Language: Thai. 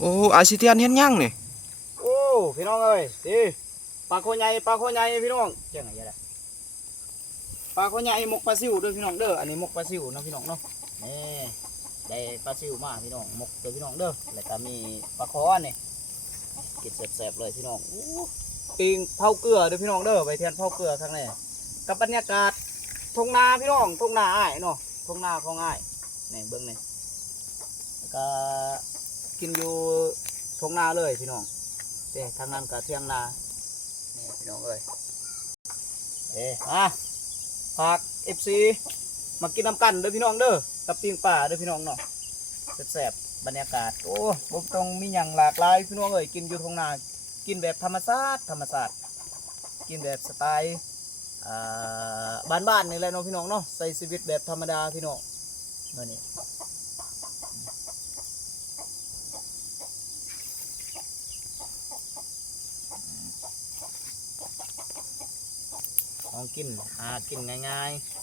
โอ้อาซิเทียนเฮ็ดหยังนี่โอ้พี่น้องเอ้ยดิปลาโคใหญ่ปลาโคใหญ่พี่น้องเจ๋งอะไรปลาโคใหญ่หมกปลาซิวด้วยพี่น้องเด้ออันนี้หมกปลาซิวนะพี่น้องเนาะนี่ได้ปลาซิวมาพี่น้องหมกเด้อพี่น้องเด้อแล้วก็มีปลาคอนี่กินแซ่บๆเลยพี่น้องปิ้งเผาเกลือด้วยพี่น้องเด้อใบเทียนเผาเกลือครั้งนี้กับบรรยากาศทุ่งนาพี่น้องทุ่งนาอ้ายเนาะทุ่งนาของอ้ายนี่เบิ้งนี่แล้วก็กินอยู่ทุ่งนาเลยพี่น้องเด้ทางนั้นกับเทียงนานี่พี่น้องเอ้ยฝาก FC มากินน้ำกันเด้อพี่น้องเด้อกับปิ้งป่าเด้อพี่น้องเนาะแซ่บๆบรรยากาศโอ้บ่ต้องมีหยังหลากหลายพี่น้องเอ้ยกินอยู่ทุ่งนากินแบบธรรมชาติกินแบบสไตล์บ้านๆนี่แหละเนาะพี่น้องเนาะใส่ชีวิตแบบธรรมดาพี่น้องนั่นนี่ของกินกินง่ายๆ